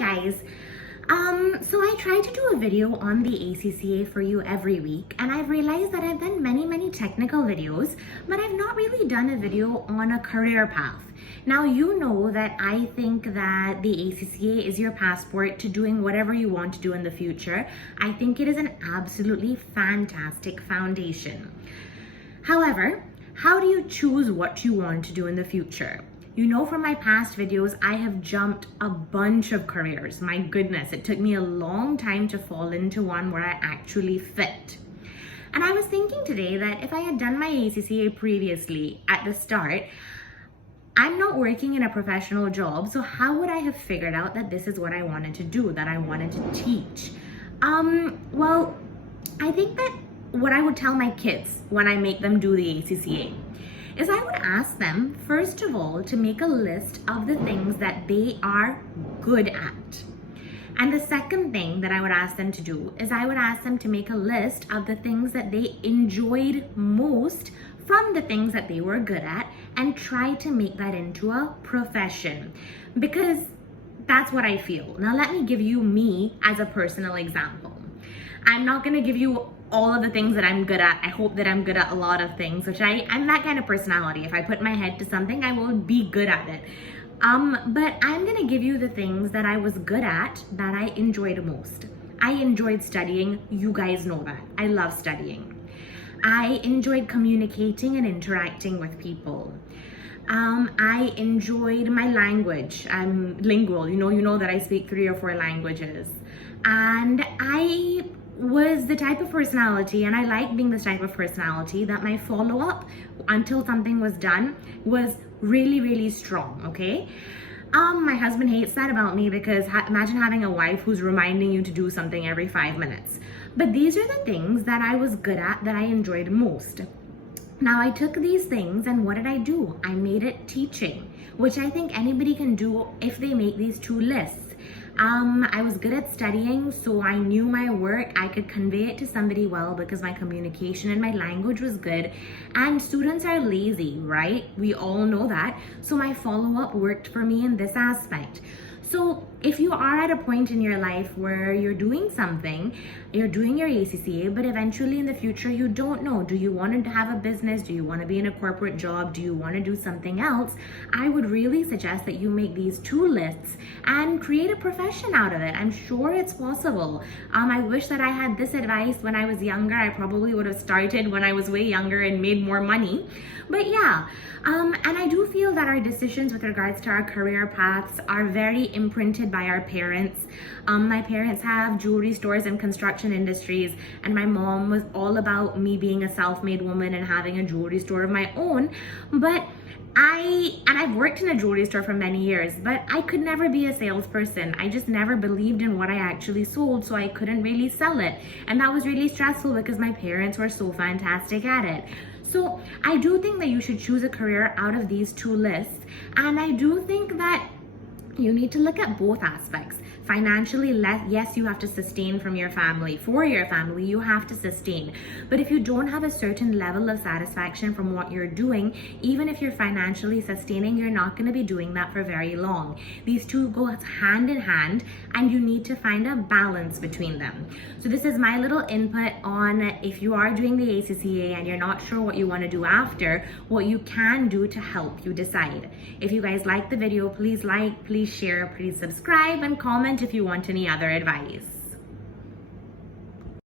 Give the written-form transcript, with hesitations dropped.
guys. So I try to do a video on the ACCA for you every week, and I've realized that I've done many technical videos, but I've not really done a video on a career path. Now, you know that I think that the ACCA is your passport to doing whatever you want to do in the future. I think it is an absolutely fantastic foundation. However, how do you choose what you want to do in the future? You know, from my past videos, I have jumped a bunch of careers. My goodness, it took me a long time to fall into one where I actually fit. And I was thinking today that if I had done my ACCA previously at the start, I'm not working in a professional job, so how would I have figured out that this is what I wanted to do, that I wanted to teach? Well, I think that what I would tell my kids when I make them do the ACCA is I would ask them, first of all, to make a list of the things that they are good at. And the second thing that I would ask them to do is I would ask them to make a list of the things that they enjoyed most from the things that they were good at and try to make that into a profession, because that's what I feel. Now, let me give you me as a personal example. I'm not going to give you all of the things that I'm good at. I hope that I'm good at a lot of things, which I'm that kind of personality. If I put my head to something, I will be good at it. But I'm gonna give you the things that I was good at, that I enjoyed most. I enjoyed studying. You guys know that. I love studying. I enjoyed communicating and interacting with people. I enjoyed my language. I'm lingual. You know that I speak 3 or 4 languages. And I was the type of personality, and I like being this type of personality, that my follow-up until something was done was really strong, okay? My husband hates that about me, because imagine having a wife who's reminding you to do something every 5 minutes. But these are the things that I was good at, that I enjoyed most. Now, I took these things and what did I do? I made it teaching, which I think anybody can do if they make these 2 lists. I was good at studying, so I knew my work. I could convey it to somebody well because my communication and my language was good. And students are lazy, right? We all know that. So my follow-up worked for me in this aspect. So if you are at a point in your life where you're doing something, you're doing your ACCA, but eventually in the future you don't know, do you want to have a business? Do you want to be in a corporate job? Do you want to do something else? I would really suggest that you make these 2 lists and create a profession out of it. I'm sure it's possible. I wish that I had this advice when I was younger. I probably would have started when I was way younger and made more money. But yeah, and I do feel that our decisions with regards to our career paths are very imprinted by our parents. My parents have jewelry stores and construction industries, and my mom was all about me being a self-made woman and having a jewelry store of my own. But I've worked in a jewelry store for many years, but I could never be a salesperson. I just never believed in what I actually sold, so I couldn't really sell it. And that was really stressful because my parents were so fantastic at it. So I do think that you should choose a career out of these 2 lists. And I do think that you need to look at both aspects. Financially, yes, you have to sustain from your family. For your family, you have to sustain. But if you don't have a certain level of satisfaction from what you're doing, even if you're financially sustaining, you're not going to be doing that for very long. These 2 go hand in hand, and you need to find a balance between them. So this is my little input on if you are doing the ACCA and you're not sure what you want to do after, what you can do to help you decide. If you guys like the video, please like, please share, please subscribe, and comment if you want any other advice.